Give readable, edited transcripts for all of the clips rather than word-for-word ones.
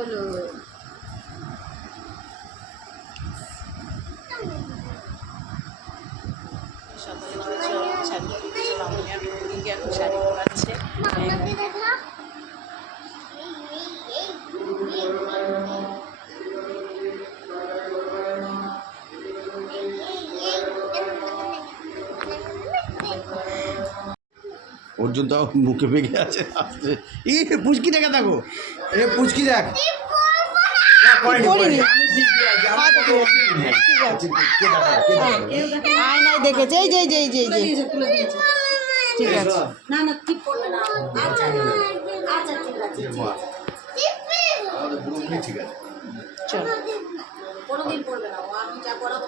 হলো। সকালে উঠেছে শাড়ি পরেছে, মামনি আর রোহিণীকে এখন শাড়ি পরাচ্ছে। অর্জুন তো মুখে পেকে আছে। এই পুচকি দেখে থাকো, এ পুচকি দেখ। আয়নায় দেখেছে, এই যে ঠিক আছে। না না ঠিক করবে না। আচ্ছা আচ্ছা ঠিক আছে। ঠিক আছে, চলো কোনোদিন করবে না, আমি যা করাবো।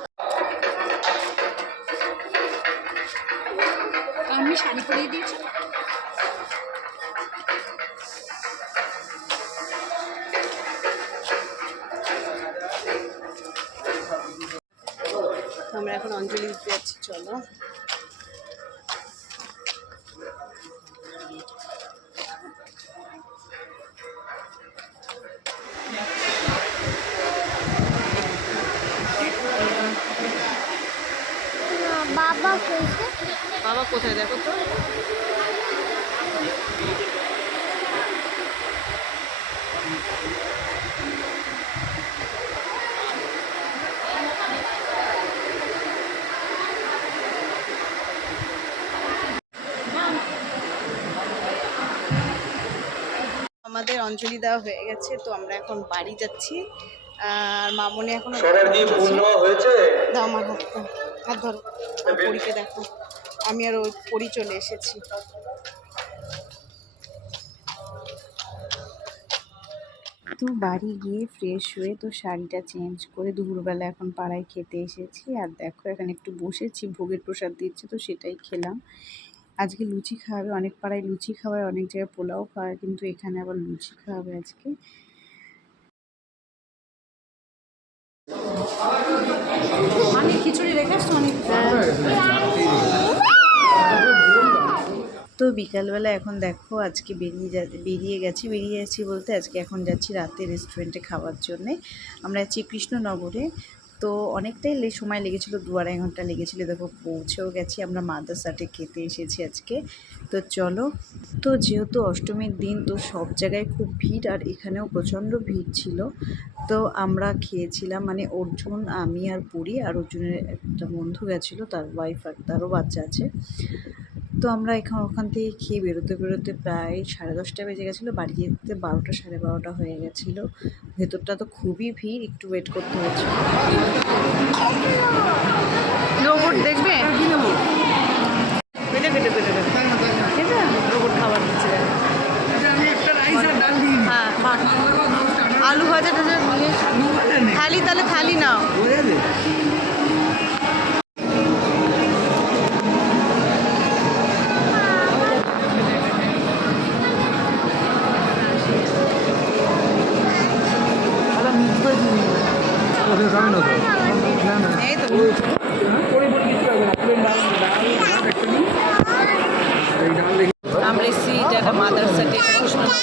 আমি শাড়ি পরিয়ে দিয়েছি। আমরা এখন অঞ্জলি দিতে যাচ্ছি, চলো। বাবা কোথায় দেখো তো। আমাদের অঞ্জলি দেওয়া হয়ে গেছে, তো আমরা এখন বাড়ি যাচ্ছি। আর মামনি এখন দাও আমার হাতটা, হাত ধরো, আর পরীকে দেখো। আমি আর ওই পরী চলে এসেছি। তো বাড়ি গিয়ে ফ্রেশ হয়ে তো শাড়িটা চেঞ্জ করে দুপুরবেলা এখন পাড়ায় খেতে এসেছি। আর দেখো এখানে একটু বসেছি, ভোগের প্রসাদ দিচ্ছে তো সেটাই খেলাম। আজকে লুচি খাওয়াবে, অনেক পাড়ায় লুচি খাওয়ায়, অনেক জায়গায় পোলাও খাওয়ায়, কিন্তু এখানে আবার লুচি খাওয়াবে আজকে। আমি খিচুড়ি রেখে আসছি অনেক। তো বিকালবেলা এখন দেখো আজকে বেরিয়ে গেছি বলতে আজকে এখন যাচ্ছি রাতে রেস্টুরেন্টে খাওয়ার জন্যে। আমরা যাচ্ছি কৃষ্ণনগরে। তো অনেকটাই সময় লেগেছিলো, 2-2.5 ঘন্টা লেগেছিলো। দেখো পৌঁছেও গেছি, আমরা মাদ্রাসাটে খেতে এসেছি আজকে। তো চলো। তো যেহেতু অষ্টমীর দিন, তো সব জায়গায় খুব ভিড়, আর এখানেও প্রচণ্ড ভিড় ছিল। তো আমরা খেয়েছিলাম, মানে অর্জুন, আমি আর পুরী, আর অর্জুনের একটা বন্ধু গেছিলো, তার ওয়াইফ আর তারও বাচ্চা আছে। তো আমরা ওখান থেকে খেয়ে বেরোতে প্রায় 10:30 বেজে গেছিলো। বাড়ি যেতে 12টা 12:30 হয়ে গেছিলো। ভেতরটা তো খুবই ভিড়, একটু ওয়েট করতে হয়েছিল। রোবট দেখবে, রোবট খাবার দিচ্ছে। হ্যাঁ, আলু ভাজা টাজা থালি, তাহলে থালি নাও। আমরা এসেছি, এটা একটা মাদ্রাসাতে সুন্দর।